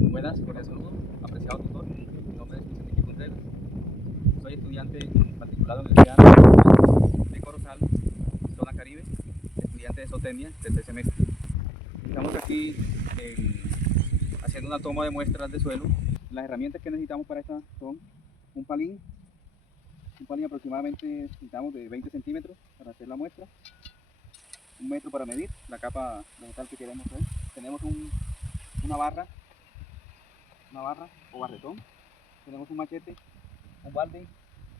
Buenas, cordial saludo, apreciado tutor. Mi nombre es Luis Enrique Contreras. Soy estudiante matriculado en el CEA de Corozal, zona Caribe, estudiante de zootecnia tercer semestre. Estamos aquí haciendo una toma de muestras de suelo. Las herramientas que necesitamos para esta son un palín aproximadamente necesitamos de 20 centímetros para hacer la muestra, 1 metro para medir la capa vegetal que queremos hacer. Tenemos una barra o barretón, tenemos un machete, un balde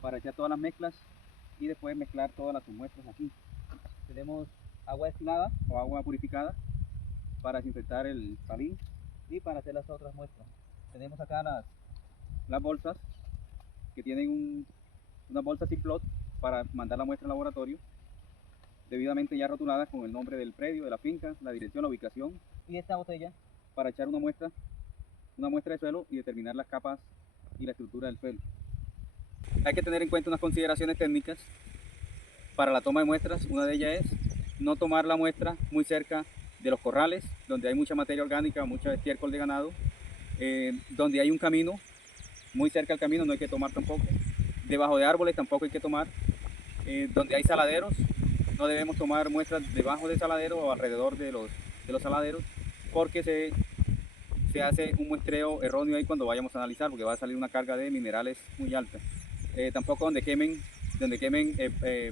para echar todas las mezclas y después mezclar todas las muestras aquí. Tenemos agua destilada o agua purificada para desinfectar el palín y para hacer las otras muestras. Tenemos acá las bolsas que tienen una bolsa Ziploc para mandar la muestra al laboratorio, debidamente ya rotuladas con el nombre del predio, de la finca, la dirección, la ubicación, y esta botella para echar una muestra de suelo y determinar las capas y la estructura del suelo. Hay que tener en cuenta unas consideraciones técnicas para la toma de muestras. Una de ellas es no tomar la muestra muy cerca de los corrales, donde hay mucha materia orgánica, mucha estiércol de ganado, donde hay un camino, muy cerca del camino no hay que tomar tampoco, debajo de árboles tampoco hay que tomar, donde hay saladeros, no debemos tomar muestras debajo del saladero o alrededor de los saladeros, porque se hace un muestreo erróneo ahí cuando vayamos a analizar, porque va a salir una carga de minerales muy alta. Tampoco donde quemen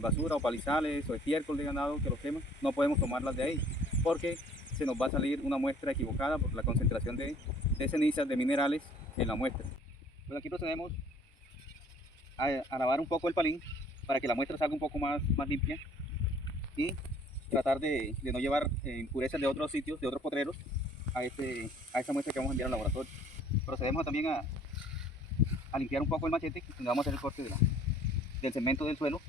basura o palizales o estiércol de ganado que lo queman, no podemos tomarlas de ahí, porque se nos va a salir una muestra equivocada por la concentración de cenizas, de minerales en la muestra. Pues aquí procedemos a lavar un poco el palín para que la muestra salga un poco más limpia y tratar de no llevar impurezas de otros sitios, de otros potreros, a esta muestra que vamos a enviar al laboratorio. Procedemos también a limpiar un poco el machete, donde vamos a hacer el corte del cemento del suelo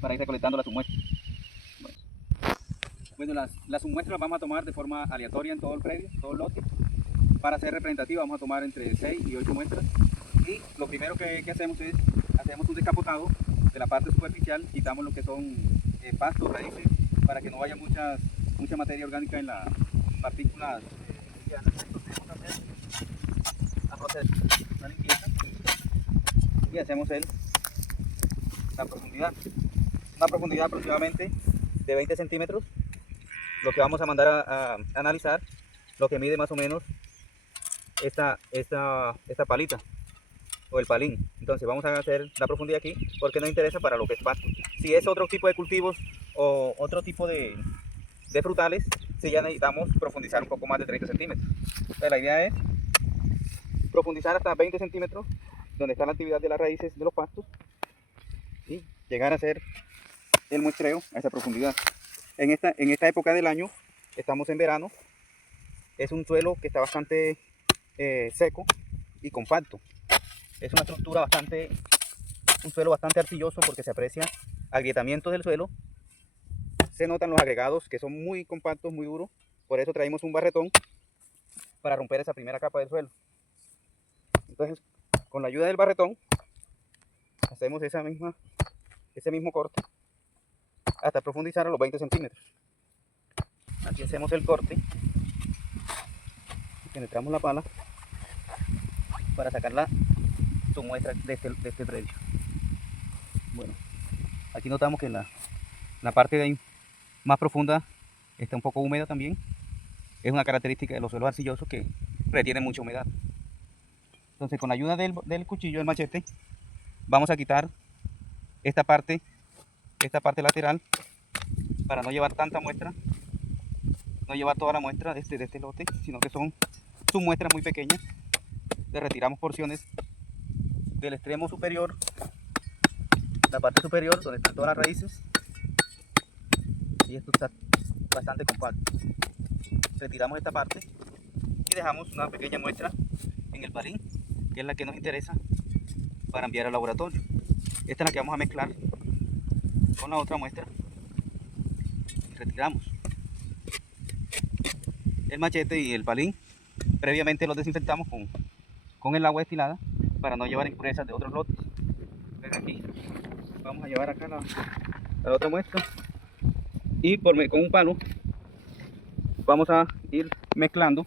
para ir recolectando las submuestras. Bueno, las submuestras las vamos a tomar de forma aleatoria en todo el predio, todo el lote. Para ser representativa vamos a tomar entre 6 y 8 muestras. Y lo primero que hacemos es un descapotado de la parte superficial, quitamos lo que son pastos, raíces, para que no haya mucha materia orgánica en las partículas livianas. Entonces vamos a hacer una limpieza y hacemos la profundidad. Una profundidad aproximadamente de 20 centímetros, lo que vamos a mandar a analizar, lo que mide más o menos esta palita o el palín. Entonces vamos a hacer la profundidad aquí porque nos interesa para lo que es pasto. Si es otro tipo de cultivos o otro tipo de frutales, si ya necesitamos profundizar un poco más de 30 centímetros. Entonces la idea es profundizar hasta 20 centímetros donde está la actividad de las raíces de los pastos y llegar a hacer el muestreo a esa profundidad. En esta época del año, estamos en verano, es un suelo que está bastante seco y compacto. Es una estructura un suelo bastante arcilloso porque se aprecia agrietamientos del suelo. Se notan los agregados que son muy compactos, muy duros. Por eso traímos un barretón para romper esa primera capa del suelo. Entonces, con la ayuda del barretón, hacemos ese mismo corte hasta profundizar a los 20 centímetros. Aquí hacemos el corte, penetramos la pala para sacar la submuestra de este predio. Bueno, aquí notamos que la parte de ahí más profunda está un poco húmeda también. Es una característica de los suelos arcillosos que retienen mucha humedad. Entonces, con la ayuda del cuchillo, del machete, vamos a quitar esta parte lateral para no llevar tanta muestra, no llevar toda la muestra de este lote, sino que son submuestras muy pequeñas. Le retiramos porciones del extremo superior, la parte superior donde están todas las raíces, y esto está bastante compacto. Retiramos esta parte y dejamos una pequeña muestra en el palín, que es la que nos interesa para enviar al laboratorio. Esta es la que vamos a mezclar con la otra muestra y retiramos. El machete y el palín previamente los desinfectamos con el agua destilada para no llevar impurezas de otros lotes. Desde aquí vamos a llevar acá la otra muestra y con un palo vamos a ir mezclando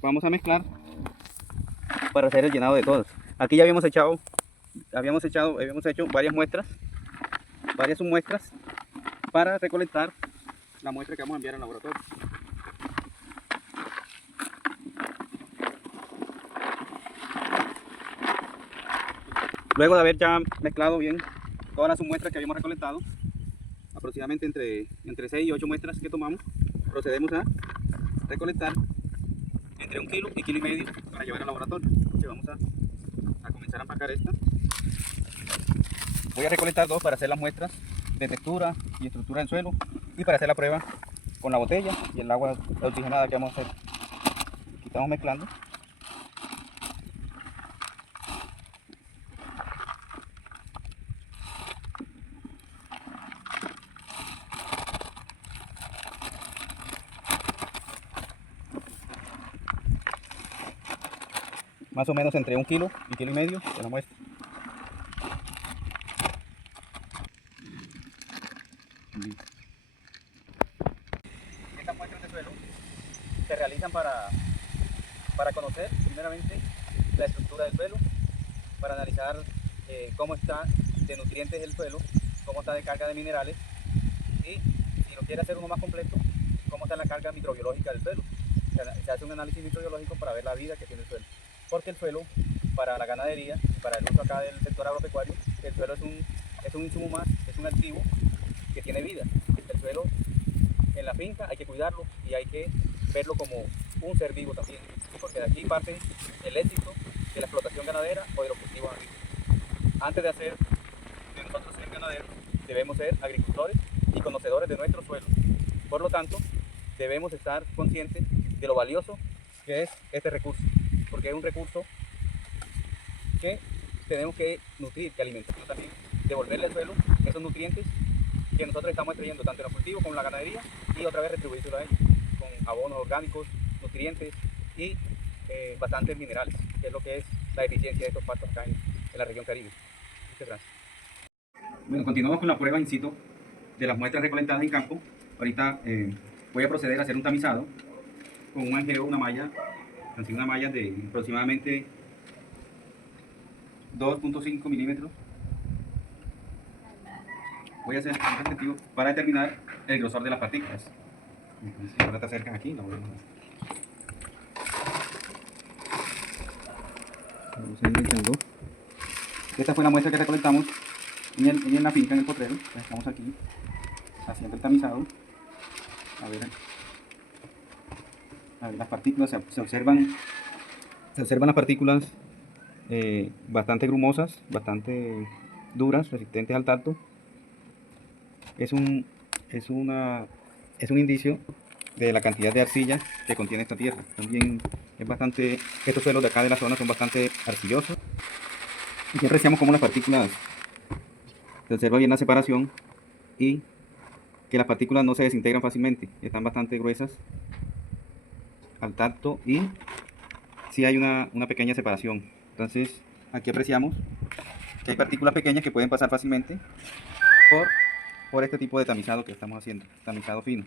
vamos a mezclar para hacer el llenado de todas. Aquí ya habíamos hecho varias muestras, varias submuestras para recolectar la muestra que vamos a enviar al laboratorio. Luego de haber ya mezclado bien todas las submuestras que habíamos recolectado, aproximadamente entre 6 y 8 muestras que tomamos, procedemos a recolectar entre 1 kilo y 1,5 kilos para llevar al laboratorio. Entonces vamos a comenzar a empacar esta. Voy a recolectar 2 para hacer las muestras de textura y estructura del suelo y para hacer la prueba con la botella y el agua oxigenada que vamos a hacer. Aquí estamos mezclando. Más o menos entre 1 kilo y 1,5 kilos de la muestra. Estas muestras de suelo se realizan para conocer primeramente la estructura del suelo, para analizar cómo está de nutrientes el suelo, cómo está de carga de minerales y, si lo quiere hacer uno más completo, cómo está la carga microbiológica del suelo. Se hace un análisis microbiológico para ver la vida que tiene el suelo. Porque el suelo, para la ganadería, para el uso acá del sector agropecuario, el suelo es un insumo más, es un activo que tiene vida. El suelo en la finca hay que cuidarlo y hay que verlo como un ser vivo también, porque de aquí parte el éxito de la explotación ganadera o de los cultivos agrícolas. Antes de nosotros ser ganaderos, debemos ser agricultores y conocedores de nuestro suelo. Por lo tanto, debemos estar conscientes de lo valioso que es este recurso, porque es un recurso que tenemos que nutrir, que alimentar, pero también devolverle al suelo esos nutrientes que nosotros estamos extrayendo tanto en los cultivos como en la ganadería y otra vez retribuírselo a ellos con abonos orgánicos, nutrientes y bastantes minerales, que es lo que es la eficiencia de estos pastos acá en la región Caribe. Muchas gracias. Bueno, continuamos con la prueba in situ de las muestras recolectadas en campo. Ahorita voy a proceder a hacer un tamizado con un angeo, una malla de aproximadamente 2.5 milímetros. Voy a hacer un respectivo para determinar el grosor de las partículas. Entonces, ahora te acercas aquí, lo vamos a ir intentando. Esta fue la muestra que recolectamos en la finca, en el potrero. Estamos aquí haciendo el tamizado. A ver las partículas, se observan las partículas bastante grumosas, bastante duras, resistentes al tacto. Es un indicio de la cantidad de arcilla que contiene esta tierra. También estos suelos de acá de la zona son bastante arcillosos. Aquí apreciamos cómo las partículas, se observa bien la separación y que las partículas no se desintegran fácilmente, están bastante gruesas al tacto y sí hay una pequeña separación. Entonces aquí apreciamos que hay partículas pequeñas que pueden pasar fácilmente por este tipo de tamizado que estamos haciendo, tamizado fino.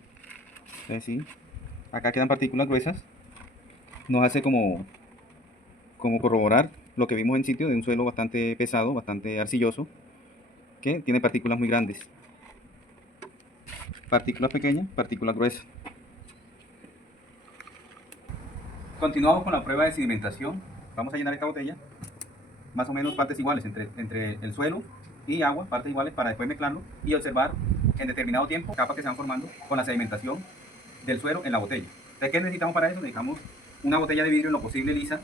Entonces sí, acá quedan partículas gruesas, nos hace como corroborar lo que vimos en sitio de un suelo bastante pesado, bastante arcilloso, que tiene partículas muy grandes. Partículas pequeñas, partículas gruesas. Continuamos con la prueba de sedimentación. Vamos a llenar esta botella, más o menos partes iguales entre el suelo y agua, partes iguales, para después mezclarlo y observar en determinado tiempo capas que se van formando con la sedimentación del suelo en la botella. Entonces, ¿qué necesitamos para eso? Necesitamos una botella de vidrio en lo posible lisa,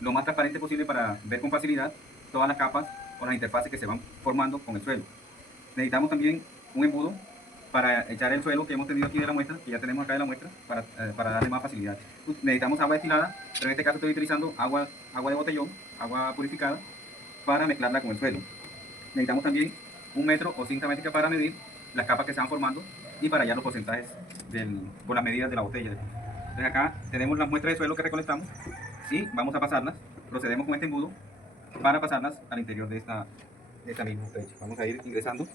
lo más transparente posible para ver con facilidad todas las capas o las interfaces que se van formando con el suelo. Necesitamos también un embudo para echar el suelo que hemos tenido aquí de la muestra, que ya tenemos acá de la muestra, para darle más facilidad. Necesitamos agua destilada, pero en este caso estoy utilizando agua de botellón, agua purificada, para mezclarla con el suelo. Necesitamos también un metro o cinta métrica para medir las capas que se van formando y para hallar los porcentajes con las medidas de la botella. Entonces acá tenemos las muestras de suelo que recolectamos y vamos a pasarlas. Procedemos con este embudo para pasarlas al interior de esta misma botella. Vamos a ir ingresando.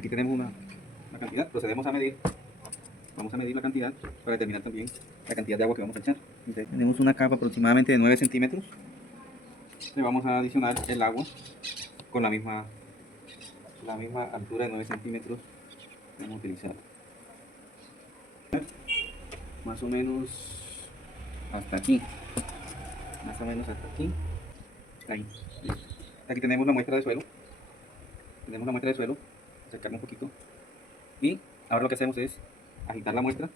Aquí tenemos una cantidad, procedemos a medir. Vamos a medir la cantidad para determinar también la cantidad de agua que vamos a echar. Entonces, tenemos una capa aproximadamente de 9 centímetros. Le vamos a adicionar el agua con la misma altura de 9 centímetros que vamos a utilizar. Más o menos hasta aquí. Más o menos hasta aquí. Ahí. Aquí tenemos la muestra de suelo. Tenemos la muestra de suelo. Acercarme un poquito. Y ahora lo que hacemos es agitar la muestra.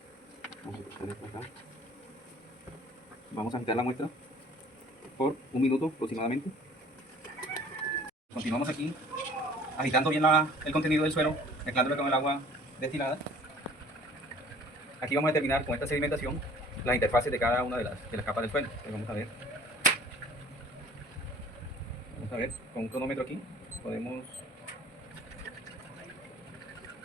Vamos a agitar la muestra por 1 minuto aproximadamente. Continuamos aquí agitando bien el contenido del suelo, mezclándolo con el agua destilada. Aquí vamos a determinar con esta sedimentación las interfaces de cada una de las capas del suelo. Vamos a ver. Vamos a ver con un cronómetro aquí. Podemos.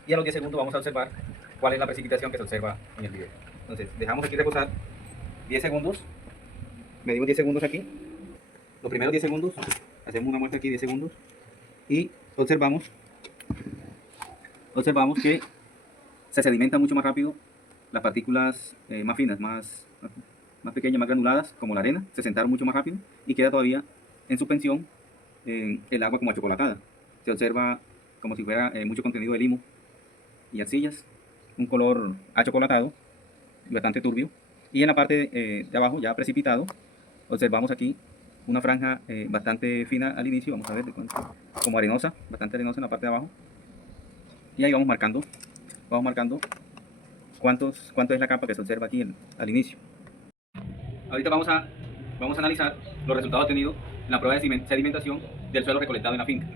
Y a los 10 segundos vamos a observar cuál es la precipitación que se observa en el video. Entonces, dejamos aquí reposar 10 segundos. Medimos 10 segundos aquí. Los primeros 10 segundos, hacemos una muestra aquí 10 segundos. Y observamos que se sedimentan mucho más rápido las partículas más finas, más pequeñas, más granuladas, como la arena, se sentaron mucho más rápido y queda todavía en suspensión el agua como achocolatada. Se observa como si fuera mucho contenido de limo y arcillas, un color achocolatado, bastante turbio. Y en la parte de abajo, ya precipitado, observamos aquí una franja bastante fina al inicio, vamos a ver, como arenosa, bastante arenosa en la parte de abajo. Y ahí vamos marcando cuánto es la capa que se observa aquí al inicio. Ahorita vamos a analizar los resultados obtenidos en la prueba de sedimentación del suelo recolectado en la finca.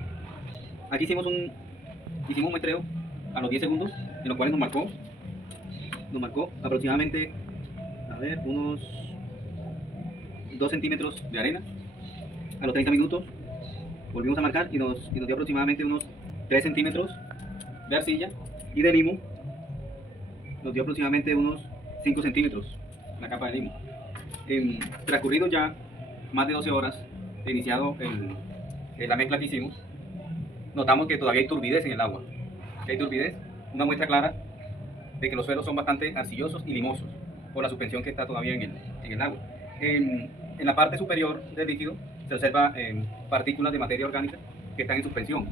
Aquí hicimos un muestreo a los 10 segundos, en los cuales nos marcó aproximadamente, a ver, unos 2 centímetros de arena. A los 30 minutos volvimos a marcar y nos dio aproximadamente unos 3 centímetros de arcilla, y de limo nos dio aproximadamente unos 5 centímetros la capa de limo. Transcurrido ya más de 12 horas de iniciado la mezcla que hicimos, notamos que todavía hay turbidez en el agua. Hay turbidez, una muestra clara de que los suelos son bastante arcillosos y limosos por la suspensión que está todavía en el agua. En la parte superior del líquido se observa partículas de materia orgánica que están en suspensión,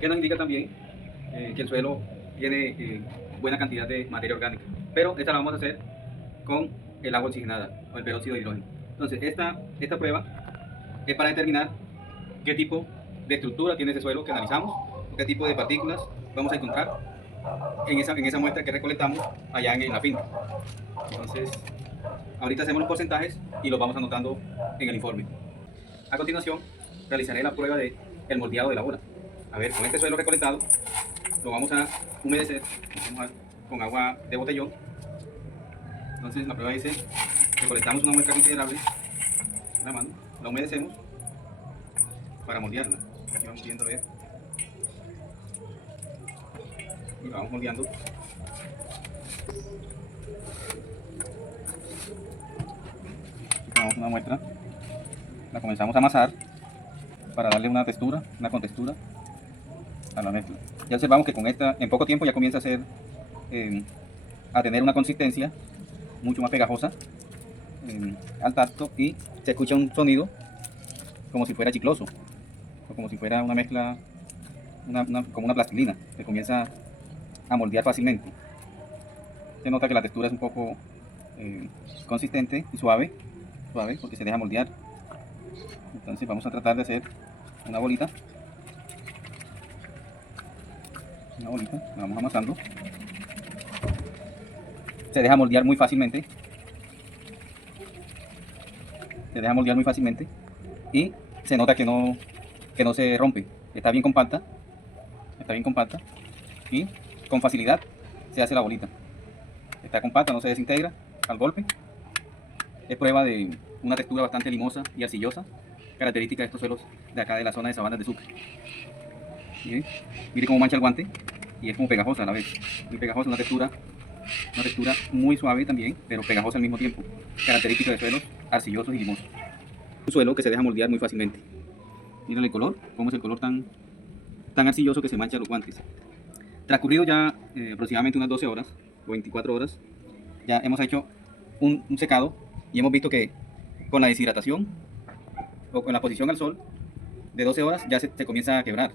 que nos indica también que el suelo tiene buena cantidad de materia orgánica, pero esta la vamos a hacer con el agua oxigenada o el peróxido de hidrógeno. Entonces esta prueba es para determinar qué tipo de estructura tiene ese suelo que analizamos, qué tipo de partículas vamos a encontrar en esa muestra que recolectamos allá en la finca. Entonces ahorita hacemos los porcentajes y los vamos anotando en el informe. A continuación realizaré la prueba del moldeado de la bola. A ver, con este suelo recolectado lo vamos a humedecer con agua de botellón. Entonces la prueba dice, recolectamos una muestra considerable en la mano, la humedecemos para moldearla. Aquí vamos viendo, a ver, y la vamos moldeando. Tomamos una muestra, la comenzamos a amasar para darle una textura, una contextura a la mezcla. Ya observamos que con esta, en poco tiempo ya comienza a tener una consistencia mucho más pegajosa al tacto, y se escucha un sonido como si fuera chicloso o como si fuera una mezcla, como una plastilina, que comienza a moldear fácilmente. Se nota que la textura es un poco consistente y suave porque se deja moldear. Entonces vamos a tratar de hacer una bolita, la vamos amasando. Se deja moldear muy fácilmente, y se nota que no se rompe, está bien compacta y con facilidad se hace la bolita. Está compacta, no se desintegra al golpe. Es prueba de una textura bastante limosa y arcillosa, característica de estos suelos de acá de la zona de Sabanas de Sucre. Mire cómo mancha el guante, y es como pegajosa a la vez, muy pegajosa, una textura muy suave también, pero pegajosa al mismo tiempo, característica de suelos arcillosos y limosos. Un suelo que se deja moldear muy fácilmente. Miren el color, cómo es el color tan arcilloso que se mancha los guantes. Transcurrido ya aproximadamente unas 12 horas o 24 horas, ya hemos hecho un secado y hemos visto que con la deshidratación o con la exposición al sol de 12 horas ya se comienza a quebrar.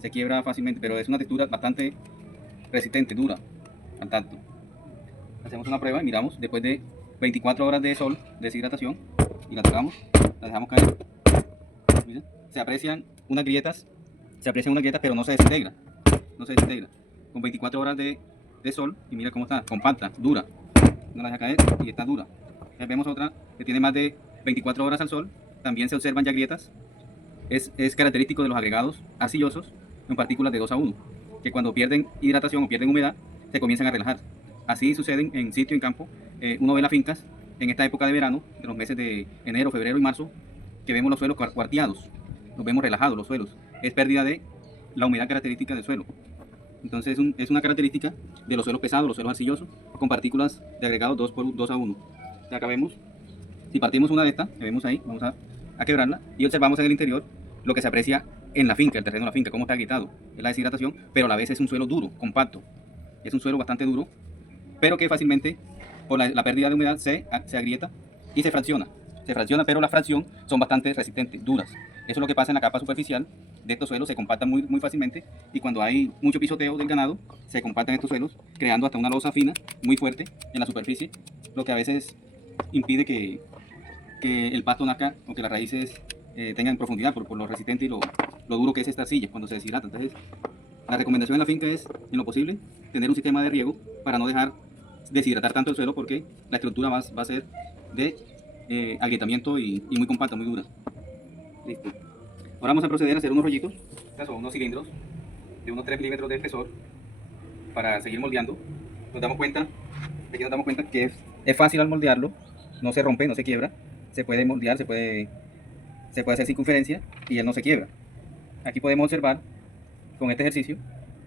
Se quiebra fácilmente, pero es una textura bastante resistente, dura al tacto. Hacemos una prueba y miramos después de 24 horas de sol, de deshidratación, y la tocamos, la dejamos caer. Miren, se aprecian unas grietas, pero no se desintegra. No se desintegra. Con 24 horas de sol, y mira cómo está, compacta, dura. No la deja caer y está dura. Ya vemos otra que tiene más de 24 horas al sol, también se observan ya grietas. Es característico de los agregados arcillosos en partículas de 2 a 1, que cuando pierden hidratación o pierden humedad, se comienzan a relajar. Así suceden en sitio, en campo. Uno ve las fincas en esta época de verano, de los meses de enero, febrero y marzo, que vemos los suelos cuarteados, los vemos relajados los suelos. Es pérdida de la humedad característica del suelo. Entonces es una característica de los suelos pesados, los suelos arcillosos, con partículas de agregados 2 a 1. Acá vemos, si partimos una de estas, que vemos ahí, vamos a quebrarla y observamos en el interior lo que se aprecia en la finca, el terreno de la finca, cómo está agrietado. Es la deshidratación, pero a la vez es un suelo duro, compacto. Es un suelo bastante duro, pero que fácilmente, por la pérdida de humedad, se agrieta y se fracciona. Se fracciona, pero la fracción son bastante resistentes, duras. Eso es lo que pasa en la capa superficial de estos suelos, se compactan muy fácilmente, y cuando hay mucho pisoteo del ganado, se compactan estos suelos, creando hasta una losa fina, muy fuerte, en la superficie, lo que a veces impide que el pasto nazca o que las raíces tengan profundidad por lo resistente y lo duro que es esta arcilla cuando se deshidrata. Entonces, la recomendación en la finca es, en lo posible, tener un sistema de riego para no dejar deshidratar tanto el suelo, porque la estructura va a ser de agrietamiento y muy compacta, muy dura. Listo. Ahora vamos a proceder a hacer unos rollitos. Estos son unos cilindros de unos 3 milímetros de espesor para seguir moldeando. Nos damos cuenta que es fácil al moldearlo, no se rompe, no se quiebra, se puede moldear, se puede hacer circunferencia y él no se quiebra. Aquí podemos observar con este ejercicio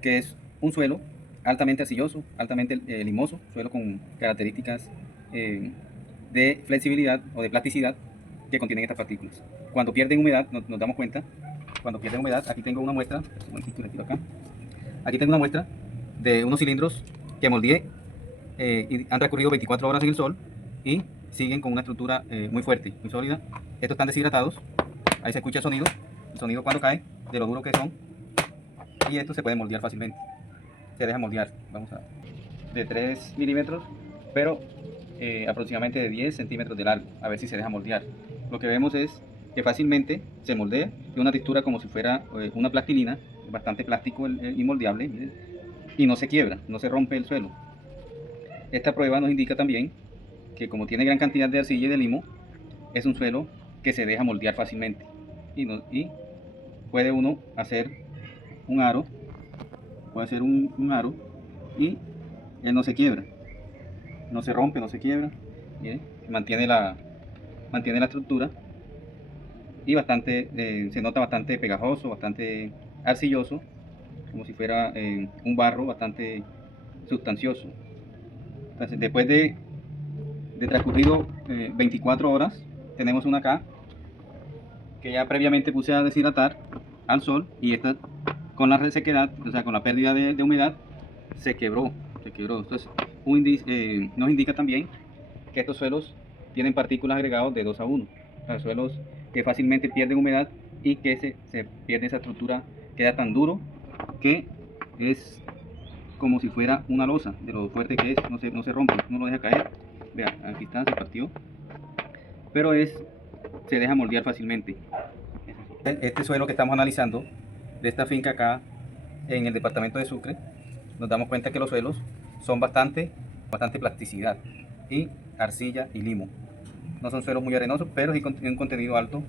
que es un suelo altamente arcilloso, altamente limoso, suelo con características de flexibilidad o de plasticidad que contienen estas partículas. Cuando pierden humedad, nos damos cuenta, cuando pierden humedad, aquí tengo una muestra, aquí tengo una muestra de unos cilindros que moldeé y han transcurrido 24 horas en el sol y siguen con una estructura muy fuerte, muy sólida. Estos están deshidratados, ahí se escucha el sonido cuando cae, de lo duro que son, y esto se puede moldear fácilmente, se deja moldear, de 3 milímetros, pero aproximadamente de 10 centímetros de largo, a ver si se deja moldear. Lo que vemos es que fácilmente se moldea, de una textura como si fuera una plastilina, bastante plástico y moldeable, y no se quiebra, no se rompe el suelo. Esta prueba nos indica también que, como tiene gran cantidad de arcilla y de limo, es un suelo que se deja moldear fácilmente, y puede uno hacer un aro, y él no se quiebra, no se rompe, no se quiebra, ¿bien? Mantiene la estructura, y se nota bastante pegajoso, bastante arcilloso, como si fuera un barro bastante sustancioso. Entonces, después de transcurrido 24 horas, tenemos una acá que ya previamente puse a deshidratar al sol, y esta, con la resequedad, o sea, con la pérdida de humedad, se quebró. Entonces, nos indica también que estos suelos tienen partículas agregados de 2 a 1. O sea, suelos que fácilmente pierden humedad y que se pierde esa estructura, queda tan duro que es como si fuera una losa, de lo fuerte que es, no se rompe, no lo deja caer. Vea, aquí está, se partió, pero se deja moldear fácilmente. Este suelo que estamos analizando de esta finca acá en el departamento de Sucre, nos damos cuenta que los suelos son bastante plasticidad, y arcilla y limo. No son suelos muy arenosos, pero sí tienen un contenido alto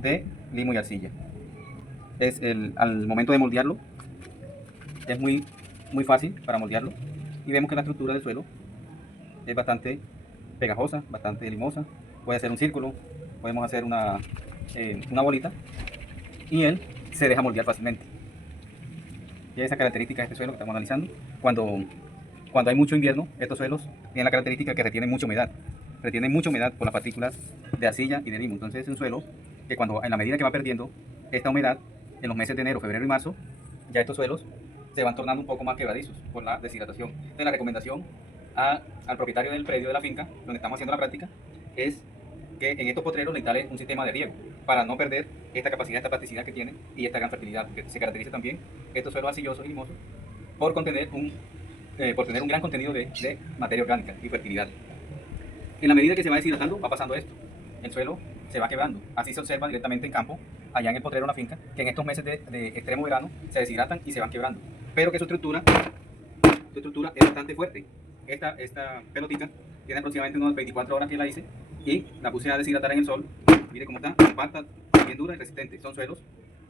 de limo y arcilla. Al momento de moldearlo, es muy fácil para moldearlo, y vemos que la estructura del suelo es bastante pegajosa, bastante limosa. Puede hacer un círculo, podemos hacer una bolita, y él se deja moldear fácilmente. Y esa característica de este suelo que estamos analizando. Cuando hay mucho invierno, estos suelos tienen la característica que retienen mucha humedad por las partículas de arcilla y de limo. Entonces es un suelo que, en la medida que va perdiendo esta humedad, en los meses de enero, febrero y marzo, ya estos suelos se van tornando un poco más quebradizos por la deshidratación. Entonces la recomendación al propietario del predio de la finca, donde estamos haciendo la práctica, es que en estos potreros le instale un sistema de riego para no perder esta capacidad, esta plasticidad que tienen y esta gran fertilidad, porque se caracteriza también estos suelos arcillosos y limosos por tener un gran contenido de materia orgánica y fertilidad. En la medida que se va deshidratando, va pasando esto. El suelo se va quebrando. Así se observa directamente en campo, allá en el potrero de la finca, que en estos meses de extremo verano se deshidratan y se van quebrando. Pero que su estructura es bastante fuerte. Esta pelotita tiene aproximadamente unas 24 horas que la hice y la puse a deshidratar en el sol. Mire cómo está, compacta, bien dura y resistente. Son suelos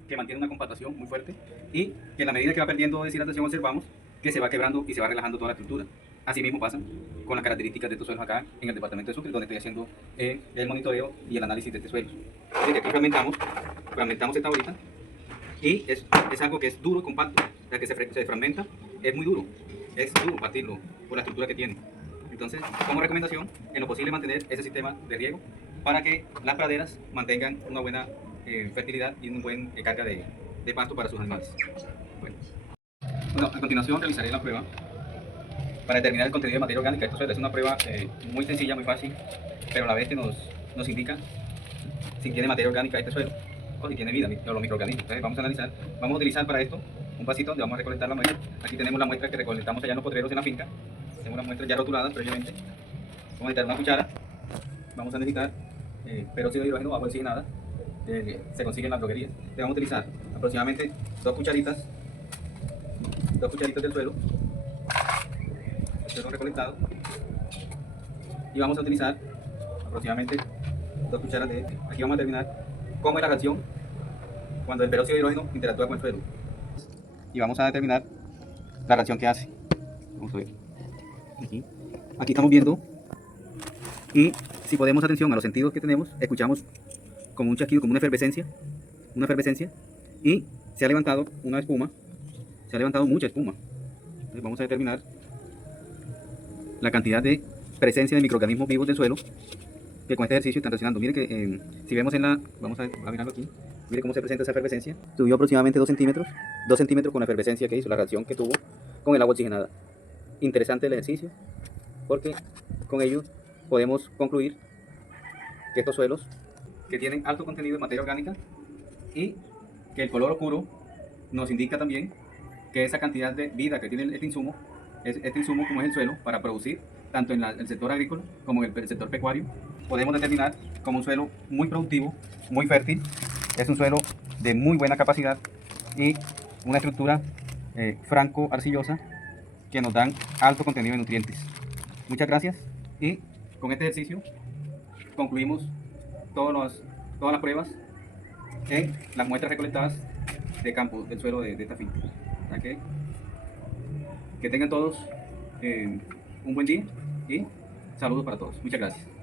que mantienen una compactación muy fuerte y que en la medida que va perdiendo deshidratación observamos que se va quebrando y se va relajando toda la estructura. Así mismo pasa con las características de estos suelos acá en el departamento de Sucre, donde estoy haciendo el monitoreo y el análisis de este suelo. Aquí fragmentamos esta bolita y es algo que es duro y compacto. O sea, que se fragmenta, es muy duro, es duro partirlo por la estructura que tiene. Entonces, como recomendación, en lo posible mantener ese sistema de riego para que las praderas mantengan una buena fertilidad y una buena carga de pasto para sus animales. Bueno, a continuación realizaré la prueba para determinar el contenido de materia orgánica. Esto es una prueba muy sencilla, muy fácil, pero a la vez que nos indica si tiene materia orgánica este suelo o si tiene vida, los microorganismos. Entonces vamos a analizar, vamos a utilizar para esto un vasito donde vamos a recolectar la muestra. Aquí tenemos la muestra que recolectamos allá en los potreros en la finca. Tenemos las muestras ya rotuladas previamente. Vamos a necesitar una cuchara, vamos a necesitar peróxido de hidrógeno, agua oxigenada, se consigue en las droguerías. Entonces vamos a utilizar aproximadamente dos cucharitas del suelo recolectado, y vamos a utilizar aproximadamente 2 cucharas de este. Aquí vamos a determinar cómo es la reacción cuando el peróxido de hidrógeno interactúa con el suelo y vamos a determinar la reacción que hace. Vamos a ver aquí estamos viendo, y si ponemos atención a los sentidos que tenemos, escuchamos como un chasquido, como una efervescencia, y se ha levantado una espuma, se ha levantado mucha espuma. Entonces vamos a determinar la cantidad de presencia de microorganismos vivos del suelo que con este ejercicio están reaccionando. Miren que si vemos vamos a mirarlo aquí, miren cómo se presenta esa efervescencia. Subió aproximadamente 2 centímetros con la efervescencia que hizo, la reacción que tuvo con el agua oxigenada. Interesante el ejercicio, porque con ello podemos concluir que estos suelos que tienen alto contenido de materia orgánica y que el color oscuro nos indica también que esa cantidad de vida que tiene este insumo como es el suelo, para producir tanto en el sector agrícola como en el sector pecuario, podemos determinar como un suelo muy productivo, muy fértil. Es un suelo de muy buena capacidad y una estructura franco-arcillosa que nos dan alto contenido de nutrientes. Muchas gracias, y con este ejercicio concluimos todas las pruebas en las muestras recolectadas de campo del suelo de esta finca. Que tengan todos un buen día y saludos para todos. Muchas gracias.